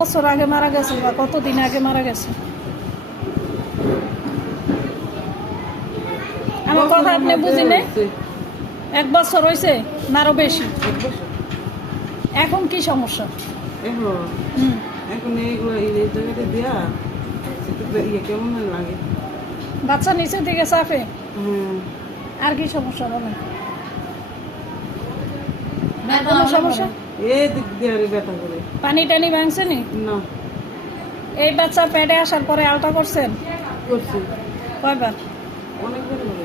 বছর আগে মারা গেছে বা কতদিন আগে মারা গেছে? আমার কথা আপনি বুঝি না? 1 বছর হয়েছে না আরো বেশি? এখন কি সমস্যা? এখন এইগুলো এই জায়গাটা দেয়া কেমন লাগে, বাচ্চা নিচের দিকে চাপে। আর কি সমস্যা বলেন? কোনো সমস্যা? এই দিক দিয়ে ব্যথা করে। পানি টানি ভাঙছে নি? না। এই বাচ্চা পেটে আসার পরে আলটা করছেন? করছি। কয়বার? অনেকবার করে।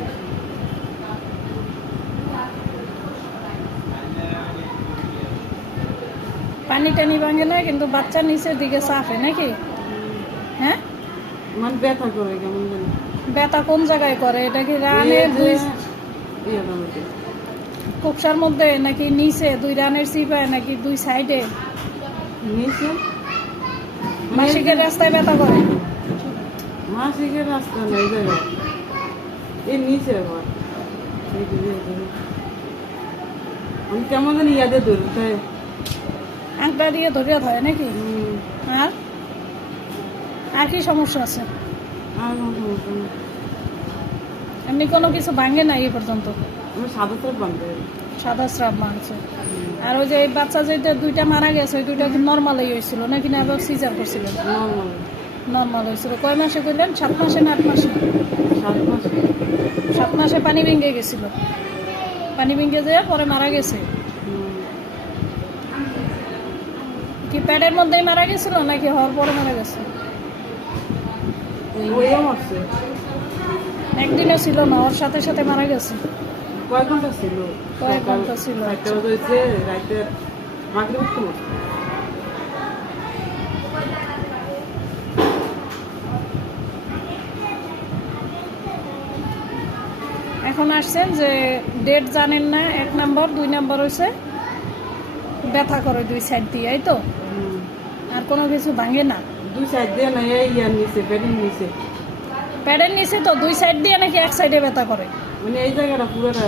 পানি টানি ভাঙে না, কিন্তু বাচ্চা নিচের দিকে চাপে নাকি? হ্যাঁ, মানে ব্যথা করে কেমন জানি। ব্যথা কোন জায়গায় করে? এটা কি রানের কোপসার মধ্যে নাকি নিচে 2 রানের চিপায় নাকি 2 সাইডে? নিচে মাসিকের রাস্তায় ব্যথা করে? মাসিকের রাস্তা নেই জায়গা, এই নিচে আবার আমি কেমন জানি ইয়াদে ধরতে আংটা দিয়ে ধরিয়া ধরে নাকি? আর আর কি সমস্যা আছে? আর কোনো সমস্যা নেই। এমনি কোনো কিছু ভাঙে না এই পর্যন্ত? আমি সাদা স্রাব বানতে সাদা স্রাব ভাঙছে। আর ওই যে এই বাচ্চা যেটা 2টা মারা গেছে, ওই 2টা কি নর্মালই হয়েছিল নাকি না আবার সিজার করছিল? নর্মাল হয়েছিল। কয় মাসে করলেন? 7 মাসে না 8 মাসে? 7 মাস। 7 মাসে পানি ভেঙে গেছিল। পানি ভেঙে যেয়ে পরে মারা গেছে। কি প্যাডের মধ্যেই মারা গেছিল নাকি হওয়ার পরে মারা গেছে? ওইও মরছে। একদিনও ছিল না, ওর সাথে সাথে মারা গেছে। কয়েক ঘন্টা ছিল। কয়েক ঘন্টা ছিল। একটা হয়েছে রাতে মাগরিব তো। এখন আসছেন যে ডেট জানেন না, 1 নাম্বার। 2 নাম্বার হয়েছে ব্যথা করে 2 সাইড দিয়ে, এই তো? আর কোনো কিছু ভাঙে না? 2 সাইড দিয়ে না, এই ইয়ার নিচে পেটের নিচে। প্যাডের নিচে তো 2 সাইড দিয়ে নাকি 1 সাইডে ব্যথা করে? মানে এই জায়গাটা পুরোটা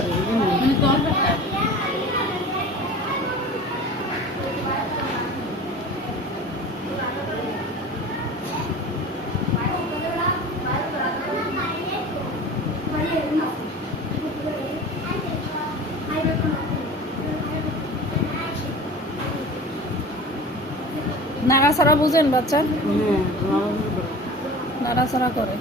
নাড়াচাড়া বুঝেন বাচ্চা? হ্যাঁ, নাড়াচাড়া করে।